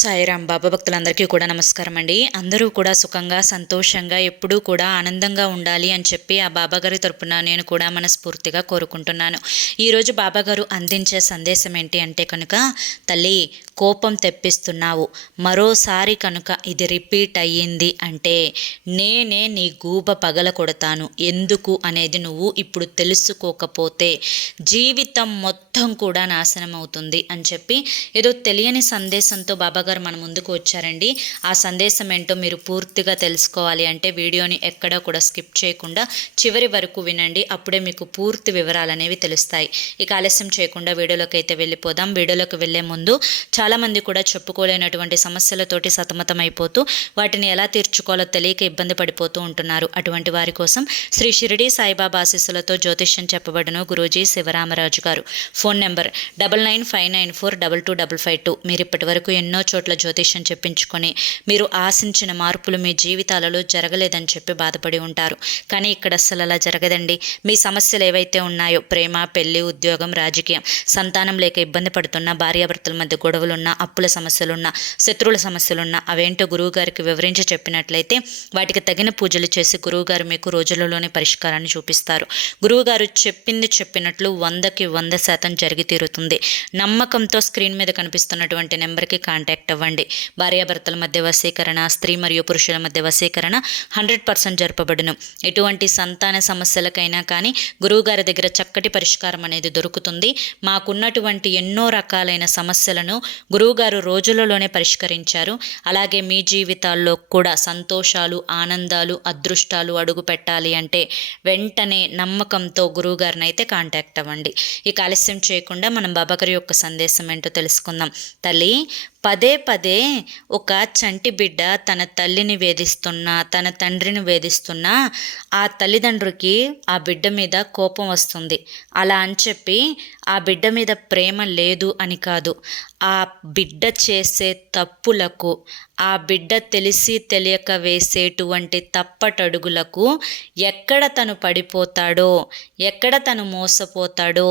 సాయిరాం బాబా భక్తులందరికీ కూడా నమస్కారం అండి. అందరూ కూడా సుఖంగా సంతోషంగా ఎప్పుడూ కూడా ఆనందంగా ఉండాలి అని చెప్పి ఆ బాబాగారి తరపున నేను కూడా మనస్ఫూర్తిగా కోరుకుంటున్నాను. ఈరోజు బాబాగారు అందించే సందేశం ఏంటి అంటే కనుక, తల్లి కోపం తెప్పిస్తున్నావు, మరోసారి కనుక ఇది రిపీట్ అయ్యింది అంటే నేనే నీ గూబ పగల కొడతాను. ఎందుకు అనేది నువ్వు ఇప్పుడు తెలుసుకోకపోతే జీవితం మొత్తం కూడా నాశనం అవుతుంది అని చెప్పి ఏదో తెలియని సందేశంతో బాబాగారు మన ముందుకు వచ్చారండి. ఆ సందేశం ఏంటో మీరు పూర్తిగా తెలుసుకోవాలి అంటే వీడియోని ఎక్కడా కూడా స్కిప్ చేయకుండా చివరి వరకు వినండి. అప్పుడే మీకు పూర్తి వివరాలు అనేవి తెలుస్తాయి. ఇక ఆలస్యం చేయకుండా వీడియోలోకి అయితే వెళ్ళిపోదాం. వీడియోలోకి వెళ్లే ముందు చాలామంది కూడా చెప్పుకోలేనటువంటి సమస్యలతోటి సతమతం అయిపోతూ వాటిని ఎలా తీర్చుకోవాలో తెలియక ఇబ్బంది పడిపోతూ ఉంటున్నారు. అటువంటి వారి కోసం శ్రీ షిరిడి సాయిబాబా ఆశీస్సులతో జ్యోతిష్యం చెప్పబడును గురూజీ శివరామరాజు గారు. Phone number 9959942255. మీరు ఇప్పటి వరకు ఎన్నో చోట్ల జ్యోతిష్యం చెప్పించుకొని మీరు ఆశించిన మార్పులు మీ జీవితాలలో జరగలేదని చెప్పి బాధపడి ఉంటారు. కానీ ఇక్కడ అసలు అలా జరగదండి. మీ సమస్యలు ఏవైతే ఉన్నాయో, ప్రేమ, పెళ్లి, ఉద్యోగం, రాజకీయం, సంతానం లేక ఇబ్బంది పడుతున్న, భార్యాభర్తల మధ్య గొడవలున్నా, అప్పుల సమస్యలున్నా, శత్రువుల సమస్యలున్నా అవేంటో గురువుగారికి వివరించి చెప్పినట్లయితే వాటికి తగిన పూజలు చేసి గురువుగారు మీకు రోజులలోనే పరిష్కారాన్ని చూపిస్తారు. గురువుగారు చెప్పింది చెప్పినట్లు 100కి 100% జరిగి తీరుతుంది. నమ్మకంతో స్క్రీన్ మీద కనిపిస్తున్నటువంటి నెంబర్కి కాంటాక్ట్ అవ్వండి. భార్యాభర్తల మధ్య వశీకరణ, స్త్రీ మరియు పురుషుల మధ్య వశీకరణ 100% జరపబడును. ఎటువంటి సంతాన సమస్యలకైనా కానీ గురువుగారి దగ్గర చక్కటి పరిష్కారం అనేది దొరుకుతుంది. మాకున్నటువంటి ఎన్నో రకాలైన సమస్యలను గురువుగారు రోజులలోనే పరిష్కరించారు. అలాగే మీ జీవితాల్లో కూడా సంతోషాలు, ఆనందాలు, అదృష్టాలు అడుగు పెట్టాలి అంటే వెంటనే నమ్మకంతో గురువుగారిని అయితే కాంటాక్ట్ అవ్వండి. ఇక ఆలస్యం చేయకుండా మనం బాబాగారి యొక్క సందేశం ఏంటో తెలుసుకుందాం. తల్లి, పదే పదే ఒక చంటి బిడ్డ తన తల్లిని వేధిస్తున్నా, తన తండ్రిని వేధిస్తున్నా ఆ తల్లిదండ్రులకి ఆ బిడ్డ మీద కోపం వస్తుంది. అలా అని చెప్పి ఆ బిడ్డ మీద ప్రేమ లేదు అని కాదు. ఆ బిడ్డ చేసే తప్పులకు, ఆ బిడ్డ తెలిసి తెలియక వేసేటువంటి తప్పటడుగులకు ఎక్కడ తను పడిపోతాడో, ఎక్కడ తను మోసపోతాడో,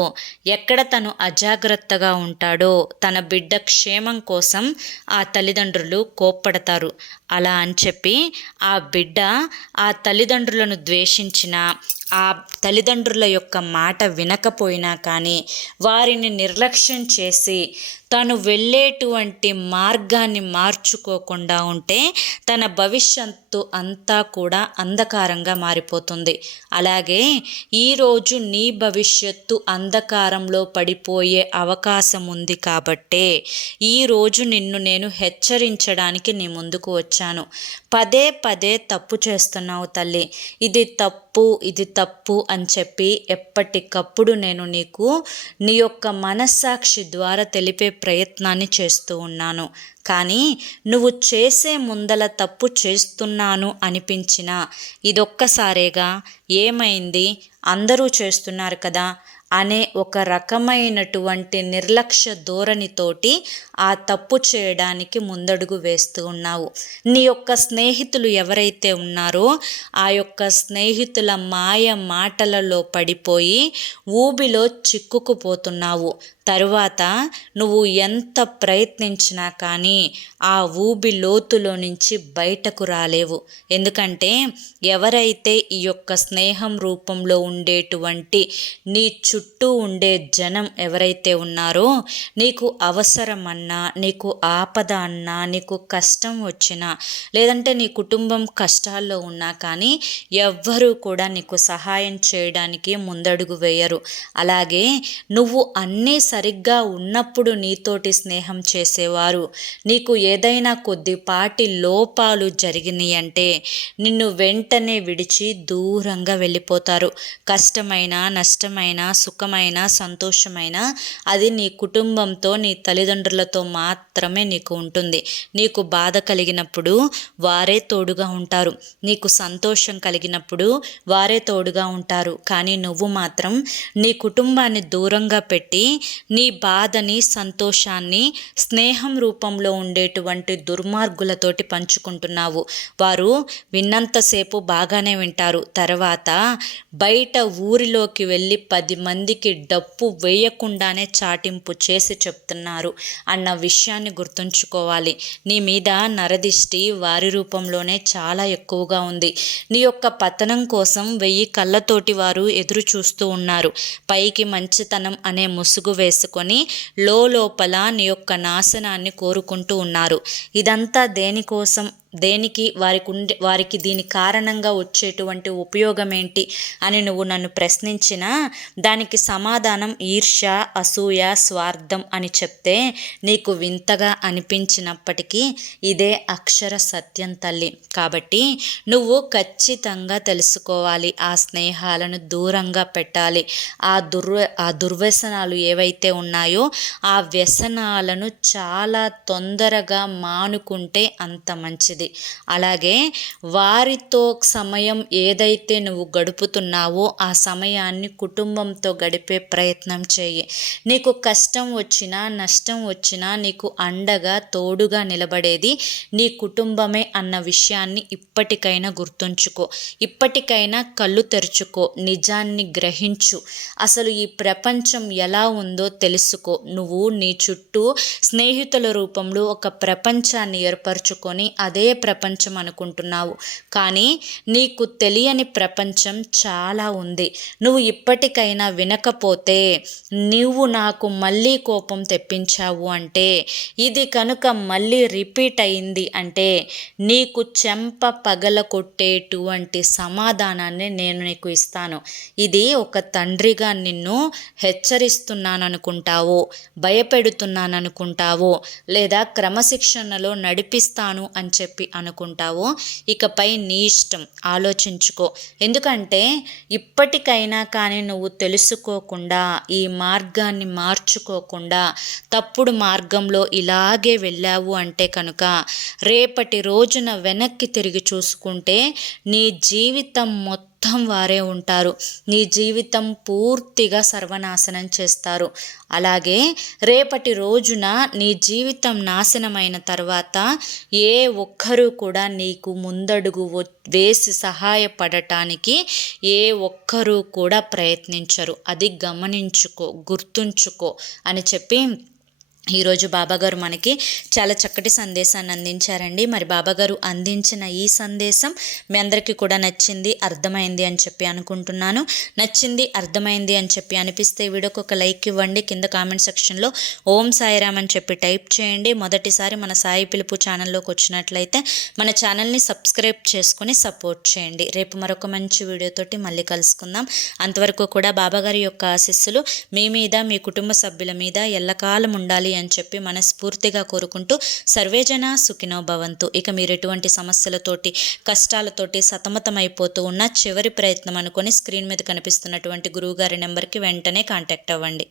ఎక్కడ తను అజాగ్రత్తగా ఉంటాడో, తన బిడ్డ క్షేమం కోసం ఆ తల్లిదండ్రులు కోప్పడతారు. అలా అని చెప్పి ఆ బిడ్డ ఆ తల్లిదండ్రులను ద్వేషించిన, ఆ తల్లిదండ్రుల యొక్క మాట వినకపోయినా కానీ వారిని నిర్లక్ష్యం చేసి తను వెళ్ళేటువంటి మార్గాన్ని మార్చుకోకుండా ఉంటే తన భవిష్యత్తు అంతా కూడా అంధకారంగా మారిపోతుంది. అలాగే ఈరోజు నీ భవిష్యత్తు అంధకారంలో పడిపోయే అవకాశం ఉంది కాబట్టే ఈరోజు నిన్ను నేను హెచ్చరించడానికి నీ ముందుకు వచ్చాను. పదే పదే తప్పు చేస్తున్నావు తల్లి, ఇది తప్పు అని చెప్పి ఎప్పటికప్పుడు నేను నీకు నీ యొక్క మనస్సాక్షి ద్వారా తెలిపే ప్రయత్నాన్ని చేస్తూ ఉన్నాను. కానీ నువ్వు చేసే ముందల తప్పు చేస్తున్నాను అనిపించినా ఇదొక్కసారేగా, ఏమైంది అందరూ చేస్తున్నారు కదా అనే ఒక రకమైనటువంటి నిర్లక్ష్య ధోరణితోటి ఆ తప్పు చేయడానికి ముందడుగు వేస్తూ ఉన్నావు. నీ యొక్క స్నేహితులు ఎవరైతే ఉన్నారో ఆ యొక్క స్నేహితుల మాయ మాటలలో పడిపోయి ఊబిలో చిక్కుకుపోతున్నావు. తరువాత నువ్వు ఎంత ప్రయత్నించినా కానీ ఆ ఊబి లోతులో నుంచి బయటకు రాలేవు. ఎందుకంటే ఎవరైతే ఈ యొక్క స్నేహం రూపంలో ఉండేటువంటి నీ చుట్టూ ఉండే జనం ఎవరైతే ఉన్నారో, నీకు అవసరమన్నా, నీకు ఆపద అన్నా, నీకు కష్టం వచ్చినా, లేదంటే నీ కుటుంబం కష్టాల్లో ఉన్నా కానీ ఎవ్వరూ కూడా నీకు సహాయం చేయడానికి ముందడుగు వేయరు. అలాగే నువ్వు అన్నీ సరిగ్గా ఉన్నప్పుడు నీతోటి స్నేహం చేసేవారు నీకు ఏదైనా కొద్దిపాటి లోపాలు జరిగినాయి అంటే నిన్ను వెంటనే విడిచి దూరంగా వెళ్ళిపోతారు. కష్టమైన, నష్టమైన, సుఖమైన, సంతోషమైన అది నీ కుటుంబంతో, నీ తల్లిదండ్రులతో మాత్రమే నీకు ఉంటుంది. నీకు బాధ కలిగినప్పుడు వారే తోడుగా ఉంటారు, నీకు సంతోషం కలిగినప్పుడు వారే తోడుగా ఉంటారు. కానీ నువ్వు మాత్రం నీ కుటుంబాన్ని దూరంగా పెట్టి నీ బాధని, సంతోషాన్ని స్నేహం రూపంలో ఉండేటువంటి దుర్మార్గులతోటి పంచుకుంటున్నావు. వారు విన్నంతసేపు బాగానే వింటారు, తర్వాత బయట ఊరిలోకి వెళ్ళి 10 మందికి డప్పు వేయకుండానే చాటింపు చేసి చెప్తున్నారు అన్న విషయాన్ని గుర్తుంచుకోవాలి. నీ మీద నరదిష్టి వారి రూపంలోనే చాలా ఎక్కువగా ఉంది. నీ యొక్క పతనం కోసం 1000 కళ్ళతోటి వారు ఎదురు చూస్తూ ఉన్నారు. పైకి మంచితనం అనే ముసుగు వేసుకొని లోపల నీ యొక్క నాశనాన్ని కోరుకుంటూ ఉన్నారు. ఇదంతా దేనికోసం, దేనికి, వారికి దీని కారణంగా వచ్చేటువంటి ఉపయోగం ఏంటి అని నువ్వు నన్ను ప్రశ్నించినా దానికి సమాధానం ఈర్ష్య, అసూయ, స్వార్థం అని చెప్తే నీకు వింతగా అనిపించినప్పటికీ ఇదే అక్షర సత్యం తల్లి. కాబట్టి నువ్వు ఖచ్చితంగా తెలుసుకోవాలి, ఆ స్నేహాలను దూరంగా పెట్టాలి. ఆ దుర్వ్యసనాలు ఏవైతే ఉన్నాయో ఆ వ్యసనాలను చాలా తొందరగా మానుకుంటే అంత మంచిది. అలాగే వారితో సమయం ఏదైతే నువ్వు గడుపుతున్నావో ఆ సమయాన్ని కుటుంబంతో గడిపే ప్రయత్నం చేయి. నీకు కష్టం వచ్చినా, నష్టం వచ్చినా నీకు అండగా, తోడుగా నిలబడేది నీ కుటుంబమే అన్న విషయాన్ని ఇప్పటికైనా గుర్తుంచుకో. ఇప్పటికైనా కళ్ళు తెరుచుకో, నిజాన్ని గ్రహించు. అసలు ఈ ప్రపంచం ఎలా ఉందో తెలుసుకో. నువ్వు నీ చుట్టూ స్నేహితుల రూపంలో ఒక ప్రపంచాన్ని ఏర్పరచుకొని అదే ప్రపంచం అనుకుంటున్నావు, కానీ నీకు తెలియని ప్రపంచం చాలా ఉంది. నువ్వు ఇప్పటికైనా వినకపోతే, నువ్వు నాకు మళ్ళీ కోపం తెప్పించావు అంటే, ఇది కనుక మళ్ళీ రిపీట్ అయింది అంటే నీకు చెంప పగల కొట్టేటువంటి సమాధానాన్ని నేను నీకు ఇస్తాను. ఇది ఒక తండ్రిగా నిన్ను హెచ్చరిస్తున్నాను అనుకుంటావో, భయపెడుతున్నాను అనుకుంటావో, లేదా క్రమశిక్షణలో నడిపిస్తాను అని చెప్పి అనుకుంటావో, ఇకపై నీ ఇష్టం, ఆలోచించుకో. ఎందుకంటే ఇప్పటికైనా కానీ నువ్వు తెలుసుకోకుండా, ఈ మార్గాన్ని మార్చుకోకుండా తప్పుడు మార్గంలో ఇలాగే వెళ్ళావు అంటే కనుక రేపటి రోజున వెనక్కి తిరిగి చూసుకుంటే నీ జీవితం మొత్తం వారే ఉంటారు. నీ జీవితం పూర్తిగా సర్వనాశనం చేస్తారు. అలాగే రేపటి రోజున నీ జీవితం నాశనమైన తర్వాత ఏ ఒక్కరూ కూడా నీకు ముందడుగు వేసి సహాయపడటానికి ఏ ఒక్కరూ కూడా ప్రయత్నించరు. అది గమనించుకో, గుర్తుంచుకో అని చెప్పి ఈరోజు బాబాగారు మనకి చాలా చక్కటి సందేశాన్ని అందించారండి. మరి బాబాగారు అందించిన ఈ సందేశం మీ అందరికీ కూడా నచ్చింది, అర్థమైంది అని చెప్పి అనుకుంటున్నాను. నచ్చింది, అర్థమైంది అని చెప్పి అనిపిస్తే వీడియోకి ఒక లైక్ ఇవ్వండి. కింద కామెంట్ సెక్షన్లో ఓం సాయిరామ్ అని చెప్పి టైప్ చేయండి. మొదటిసారి మన సాయి పిలుపు ఛానల్లోకి వచ్చినట్లయితే మన ఛానల్ని సబ్స్క్రైబ్ చేసుకుని సపోర్ట్ చేయండి. రేపు మరొక మంచి వీడియోతోటి మళ్ళీ కలుసుకుందాం. అంతవరకు కూడా బాబాగారి యొక్క ఆశీస్సులు మీ మీద, మీ కుటుంబ సభ్యుల మీద ఎల్లకాలం ఉండాలి అని చెప్పి మనస్ఫూర్తిగా కోరుకుంటూ సర్వేజన సుఖినో భవంతు. ఇక మీరు ఎటువంటి సమస్యలతోటి, కష్టాలతోటి సతమతమైపోతూ ఉన్న చివరి ప్రయత్నం అనుకొని స్క్రీన్ మీద కనిపిస్తున్నటువంటి గురువుగారి నెంబర్కి వెంటనే కాంటాక్ట్ అవ్వండి.